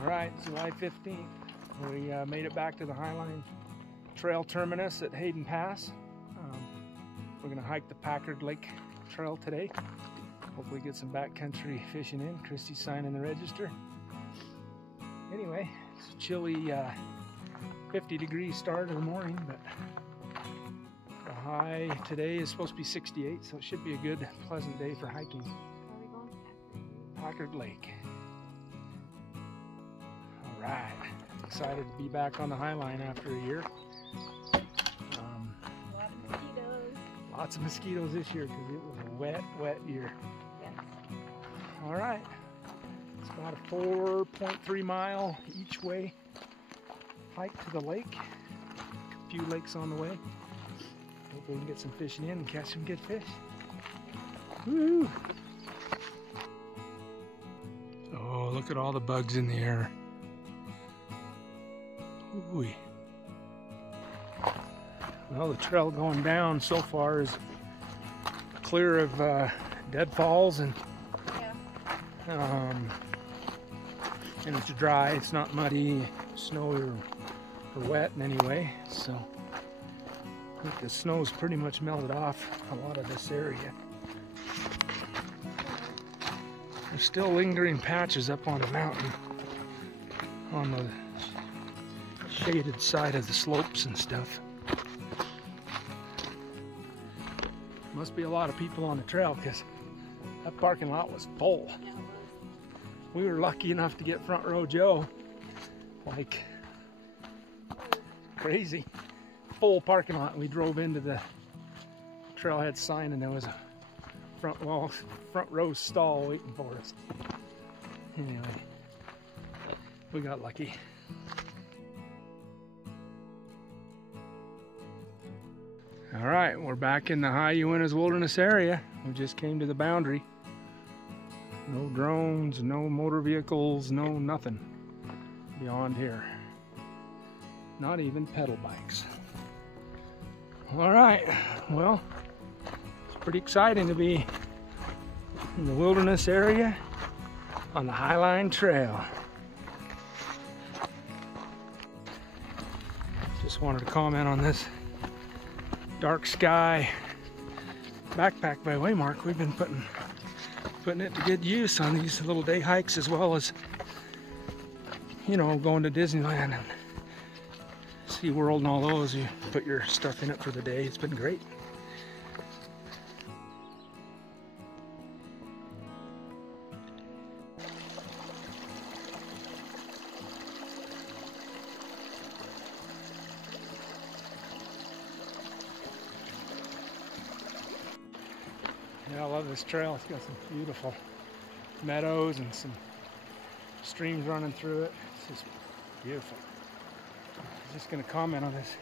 Alright, July 15th. We made it back to the Highline Trail Terminus at Hayden Pass. We're going to hike the Packard Lake Trail today. Hopefully get some backcountry fishing in. Christy's signing the register. Anyway, it's a chilly 50-degree start of the morning, but the high today is supposed to be 68, so it should be a good, pleasant day for hiking. Where are we going? Packard Lake. Alright, excited to be back on the Highline after a year. A lot of mosquitoes. Lots of mosquitoes this year because it was a wet, wet year. Yes. Alright, it's about a 4.3 mile each way hike to the lake. A few lakes on the way. Hopefully we can get some fishing in and catch some good fish. Woo! Oh, look at all the bugs in the air. Ooh. Well, the trail going down so far is clear of deadfalls and it's dry. It's not muddy, snowy, or wet in any way. So I think the snow's pretty much melted off a lot of this area. There's still lingering patches up on the mountain on the shaded side of the slopes and stuff. Must be a lot of people on the trail because that parking lot was full. Yeah, it was. We were lucky enough to get front row Joe. Like crazy. Full parking lot. We drove into the trailhead sign and there was a front row stall waiting for us. Anyway, we got lucky. Alright, we're back in the high Uintas Wildernessarea. We just came to the boundary. No drones, no motor vehicles, no nothing beyond here. Not even pedal bikes. Alright, well, it's pretty exciting to be in the Wildernessarea on the Highline Trail. Just wanted to comment on this Darksky backpack by Waymark. We've been putting it to good use on these little day hikes as well as, you know, going to Disneyland and SeaWorld and all those. You put your stuff in it for the day. It's been great. Yeah, I love this trail. It's got some beautiful meadows and some streams running through it. It's just beautiful. I was just going to comment on this.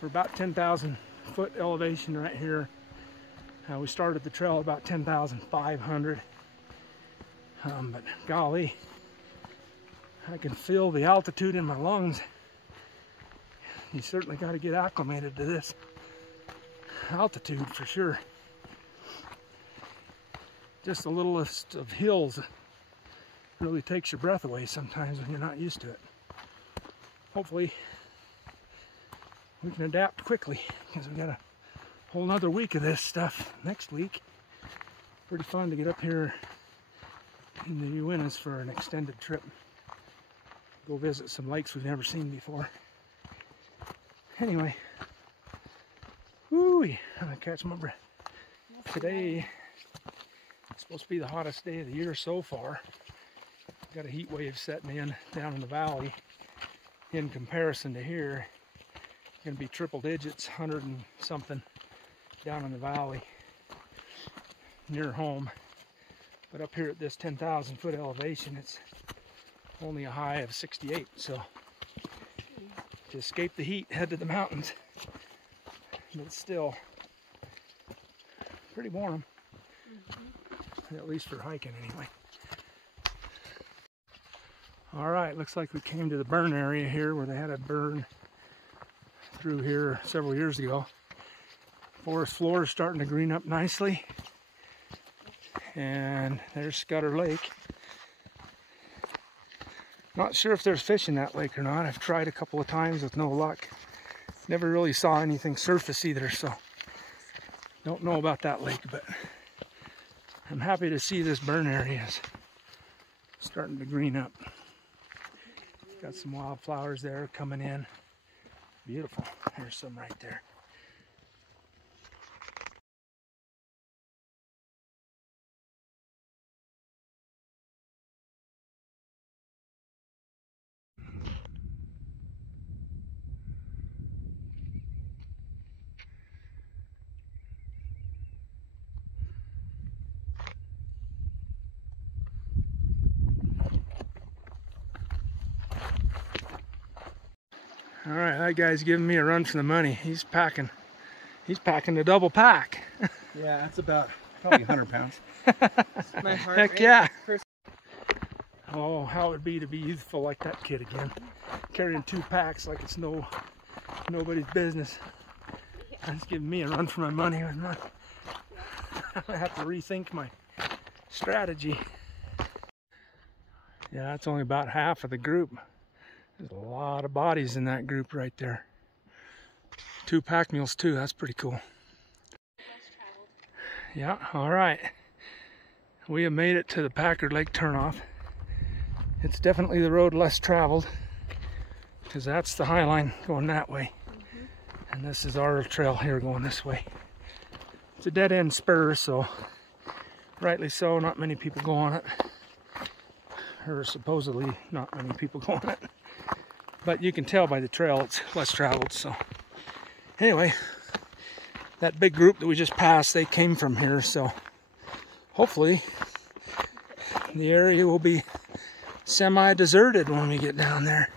We're about 10,000 foot elevation right here. We started the trail about 10,500. But golly, I can feel the altitude in my lungs. You certainly got to get acclimated to this altitude for sure. Just the littlest of hills really takes your breath away sometimes when you're not used to it. Hopefully we can adapt quickly because we got a whole nother week of this stuff next week. Pretty fun to get up here in the Uintas for an extended trip. Go visit some lakes we've never seen before. Anyway, woo, I'm gonna catch my breath. Today it's supposed to be the hottest day of the year so far. Got a heat wave setting in down in the valley. In comparison to here, going to be triple digits, 100 and something down in the valley near home. But up here at this 10,000 foot elevation, it's only a high of 68. So to escape the heat, head to the mountains. But it's still pretty warm. At least for hiking anyway. Alright, looks like we came to the burn area here where they had a burn through here several years ago. Forest floor is starting to green up nicely. And there's Scudder Lake. Not sure if there's fish in that lake or not. I've tried a couple of times with no luck. Never really saw anything surface either, so don't know about that lake, but I'm happy to see this burn area is starting to green up. Got some wildflowers there coming in. Beautiful. There's some right there. All right, that guy's giving me a run for the money. He's packing a double pack. Yeah, that's about probably 100 pounds. My heart Heck rate yeah. first. Oh, how it would be to be youthful like that kid again. Carrying 2 packs like it's nobody's business. That's giving me a run for my money. I have to rethink my strategy. Yeah, that's only about half of the group. There's a lot of bodies in that group right there. 2 pack mules too, that's pretty cool. Yeah, all right. We have made it to the Packard Lake turnoff. It's definitely the road less traveled, because that's the Highline going that way. And this is our trail here going this way. It's a dead end spur, so rightly so, not many people go on it. Or supposedly not many people go on it. But you can tell by the trail it's less traveled, so. Anyway, that big group that we just passed, they came from here, so hopefully the area will be semi-deserted when we get down there.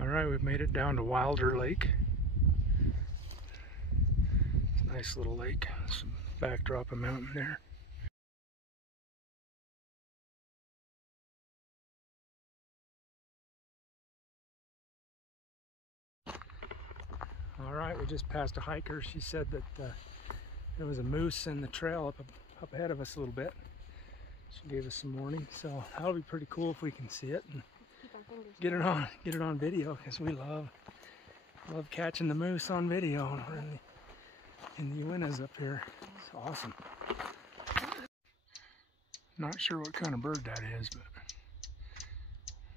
All right, we've made it down to Wilder Lake. Nice little lake, some backdrop of mountain there. All right, we just passed a hiker. She said that there was a moose in the trail up ahead of us a little bit. She gave us some warning, so that'll be pretty cool if we can see it and get it on video, because we love catching the moose on video. We're in the Uintas up here. It's awesome. Not sure what kind of bird that is, but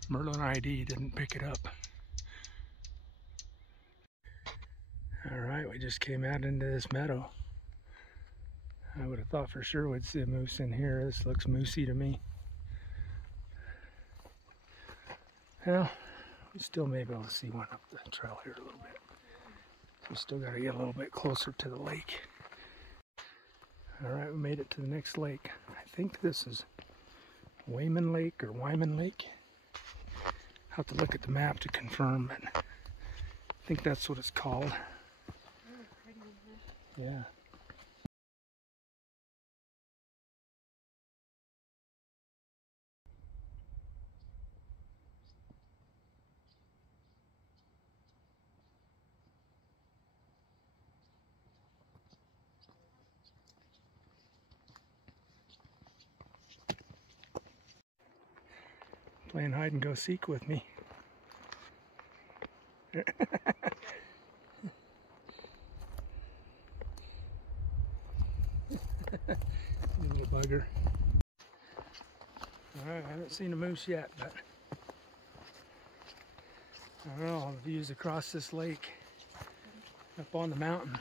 Merlin ID didn't pick it up. Alright, we just came out into this meadow. I would have thought for sure we'd see a moose in here. This looks moosey to me. Well, we still may be able to see one up the trail here a little bit. So we still got to get a little bit closer to the lake. Alright, we made it to the next lake. I think this is Wayman Lake or Wyman Lake. I'll have to look at the map to confirm, but I think that's what it's called. Yeah. Playing hide and go seek with me. Little bugger. Alright, I haven't seen a moose yet, but I don't know, the views across this lake up on the mountain.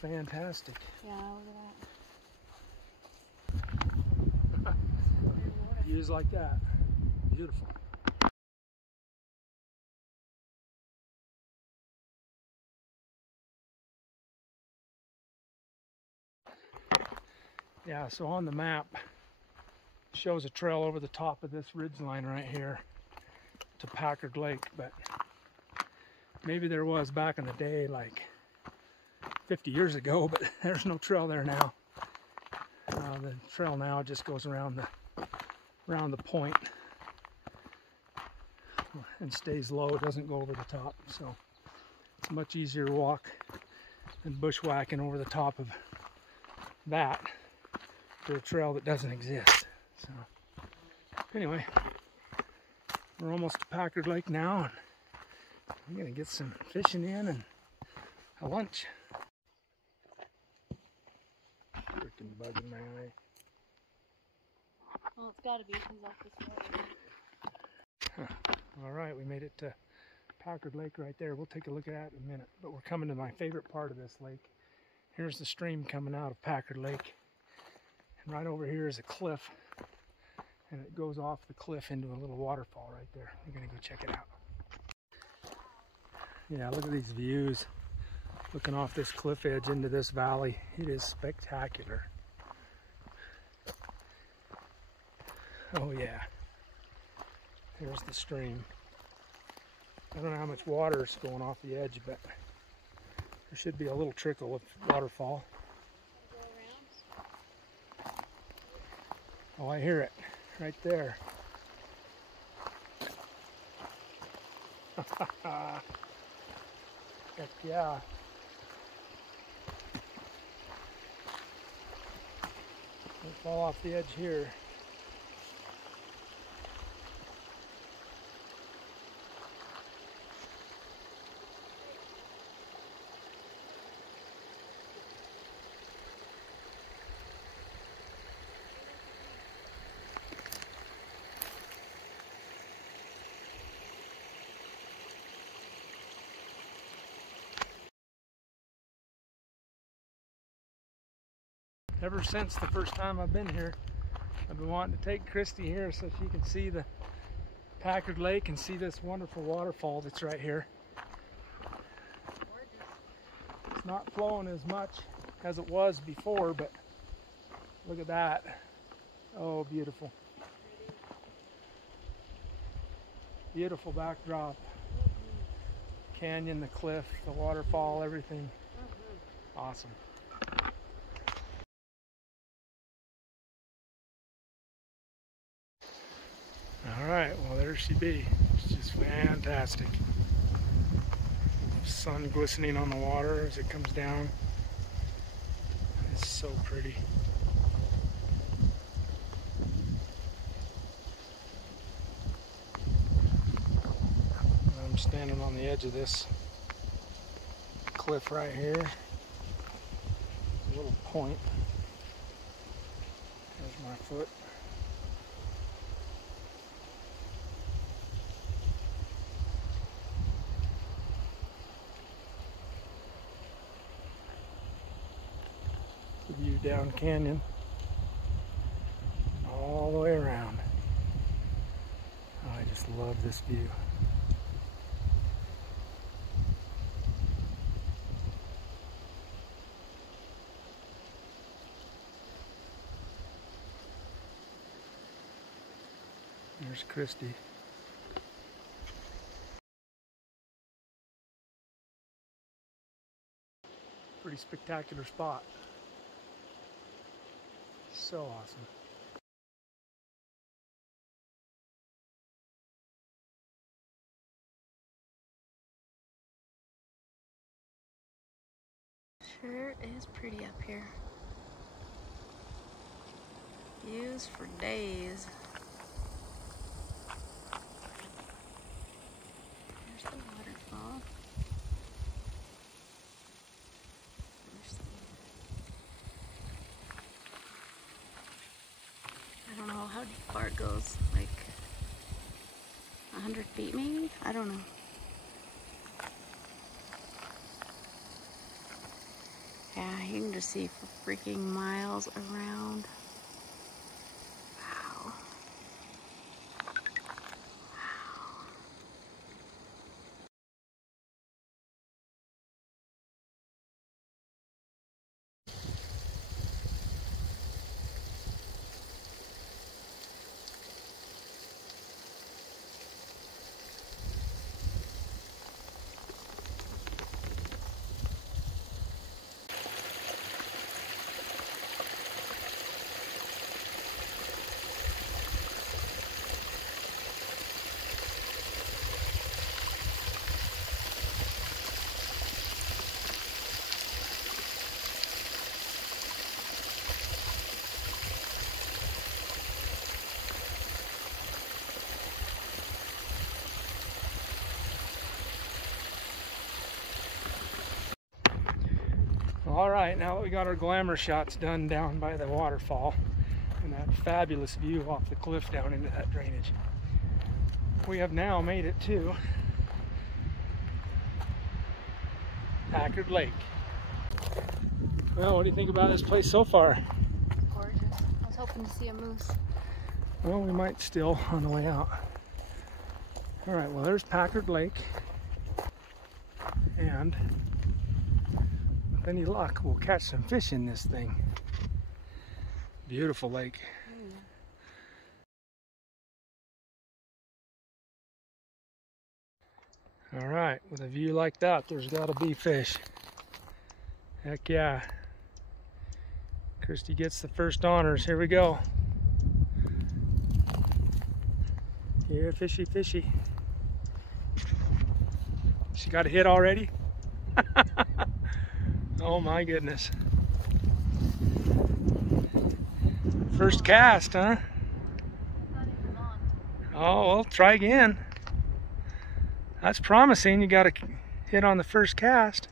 Fantastic. Yeah, look at that. Views like that. Beautiful. Yeah, so on the map shows a trail over the top of this ridge line right here to Packard Lake, but maybe there was back in the day, like 50 years ago, but there's no trail there now. The trail now just goes around the point and stays low. It doesn't go over the top, so it's much easier to walk than bushwhacking over the top of that to a trail that doesn't exist. So anyway, we're almost to Packard Lake now, and I'm gonna get some fishing in and a lunch. Freaking bug in my eye. Well, it's gotta be because off this road. All right, we made it to Packard Lake right there. We'll take a look at that in a minute, but we're coming to my favorite part of this lake. Here's the stream coming out of Packard Lake, and right over here is a cliff, and it goes off the cliff into a little waterfall right there. We're gonna go check it out. Yeah, look at these views. Looking off this cliff edge into this valley. It is spectacular. Oh yeah. There's the stream. I don't know how much water is going off the edge, but there should be a little trickle of waterfall. Oh, I hear it right there. Heck yeah. We'll fall off the edge here. Ever since the first time I've been here, I've been wanting to take Christy here so she can see the Packard Lake and see this wonderful waterfall that's right here. It's not flowing as much as it was before, but look at that. Oh, beautiful. Beautiful backdrop. Canyon, the cliff, the waterfall, everything. Awesome. Alright, well there she be. It's just fantastic. Sun glistening on the water as it comes down. It's so pretty. I'm standing on the edge of this cliff right here. A little point. There's my foot. View down canyon all the way around. Oh, I just love this view. There's Christy. Pretty spectacular spot. So awesome. Sure is pretty up here. Views for days. There's the waterfall. I don't know how far it goes, like 100 feet maybe? I don't know. Yeah, you can just see for freaking miles around. Wow. All right, now that we got our glamour shots done down by the waterfall and that fabulous view off the cliff down into that drainage, we have now made it to Packard Lake. Well, what do you think about this place so far? Gorgeous. I was hoping to see a moose. Well, we might still on the way out. All right, well, there's Packard Lake. And with any luck, we'll catch some fish in this thing. Beautiful lake. All right, with a view like that, there's got to be fish. Heck yeah. Christy gets the first honors. Here we go. Here, fishy, fishy. She got a hit already? Oh my goodness. First cast, huh? Oh, well, try again. That's promising. You got a hit on the first cast.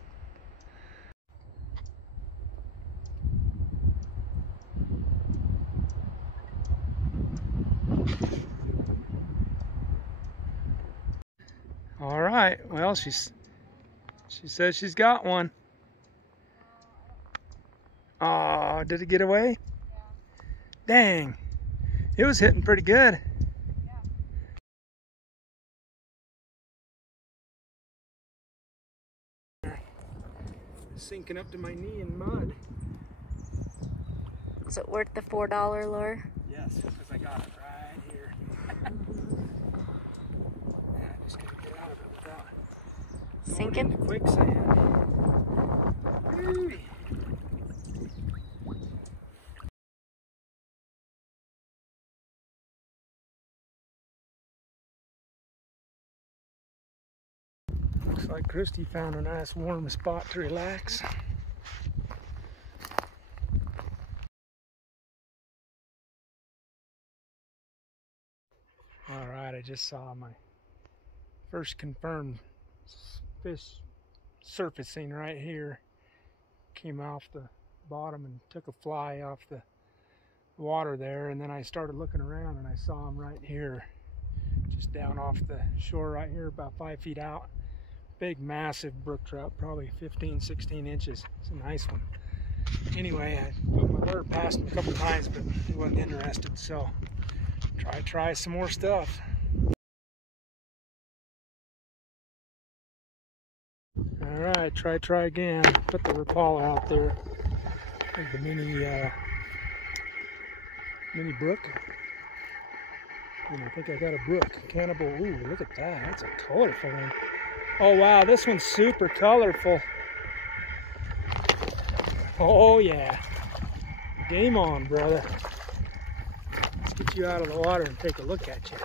All right, well, she says she's got one. Oh, did it get away? Yeah. Dang, it was hitting pretty good. Yeah. Sinking up to my knee in mud. Is it worth the $4 lure? Yes, because I got it right here. Just gotta get out of it without Sinking? going into quicksand. Woo. Looks like Christy found a nice warm spot to relax. All right, I just saw my first confirmed fish surfacing right here. Came off the bottom and took a fly off the water there, and then I started looking around and I saw him right here, just down off the shore right here, about 5 feet out. Big, massive brook trout, probably 15, 16 inches. It's a nice one. Anyway, I put my lure past him a couple times, but he wasn't interested, so try some more stuff. All right, try again. Put the Repellent out there. Like the mini brook. And I think I got a brook. Cannibal. Ooh, look at that. That's a colorful one. Oh wow, this one's super colorful. Oh yeah. Game on, brother. Let's get you out of the water and take a look at you.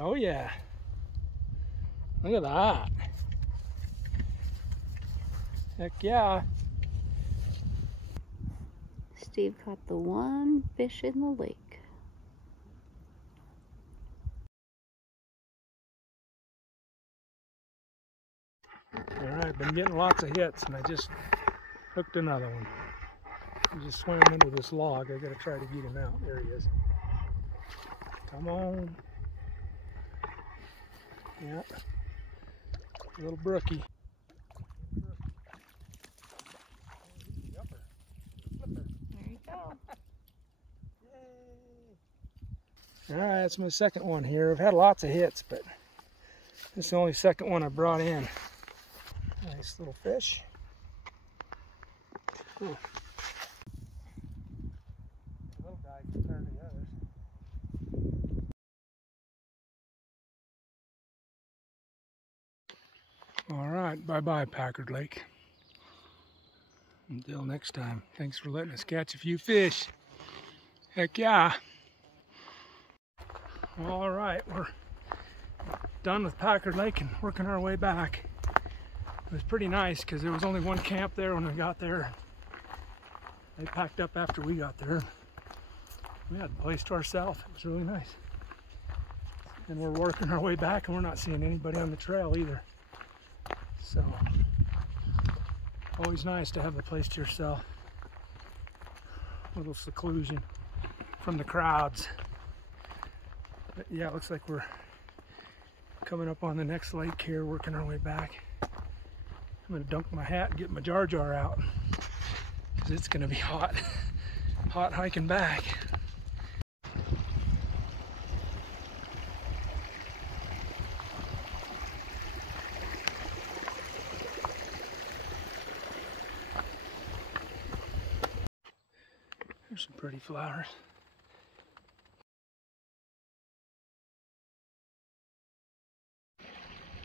Oh yeah. Look at that. Heck yeah. Steve caught the one fish in the lake. Alright, been getting lots of hits and I just hooked another one. He just swam into this log. I gotta try to get him out. There he is. Come on. Yeah. A little brookie. There you go. Alright, that's my second one here. I've had lots of hits, but this is the only second one I brought in. Nice little fish. Cool. Little guy compared to the others. Alright, bye-bye Packard Lake. Until next time, thanks for letting us catch a few fish. Heck yeah. Alright, we're done with Packard Lake and working our way back. It was pretty nice because there was only one camp there when we got there. They packed up after we got there. We had the place to ourselves. It was really nice. And we're working our way back and we're not seeing anybody on the trail either. So, Always nice to have the place to yourself. A little seclusion from the crowds. But yeah, it looks like we're coming up on the next lake here, working our way back. I'm gonna dunk my hat and get my jar out, because it's gonna be hot. Hot hiking back. There's some pretty flowers.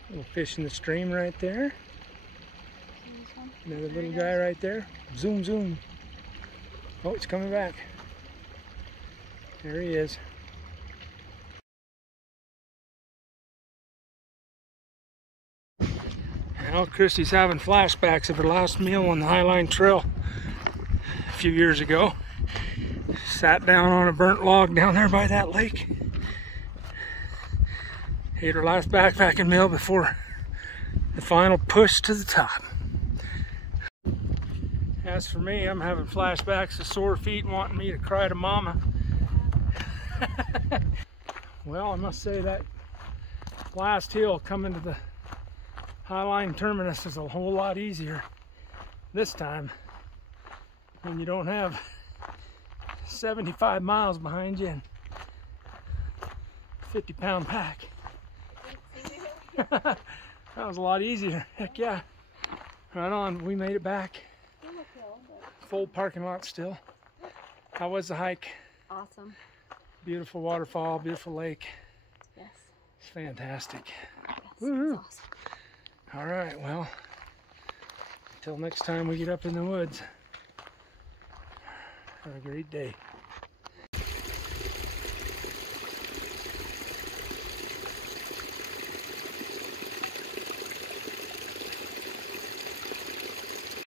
Little fish in the stream right there. Another little guy right there. Zoom, zoom. Oh, it's coming back. There he is. Now Christy's having flashbacks of her last meal on the Highline Trail a few years ago. Sat down on a burnt log down there by that lake. Ate her last backpacking meal before the final push to the top. As for me, I'm having flashbacks of sore feet and wanting me to cry to mama. Well, I must say that last hill coming to the Highline Terminus is a whole lot easier this time when you don't have 75 miles behind you and 50-pound pack. That was a lot easier. Heck yeah. Right on, we made it back. Full parking lot still. How was the hike? Awesome. Beautiful waterfall, beautiful lake. Yes. It's fantastic. Yes, Woohoo. it's awesome. All right, well, until next time we get up in the woods, have a great day.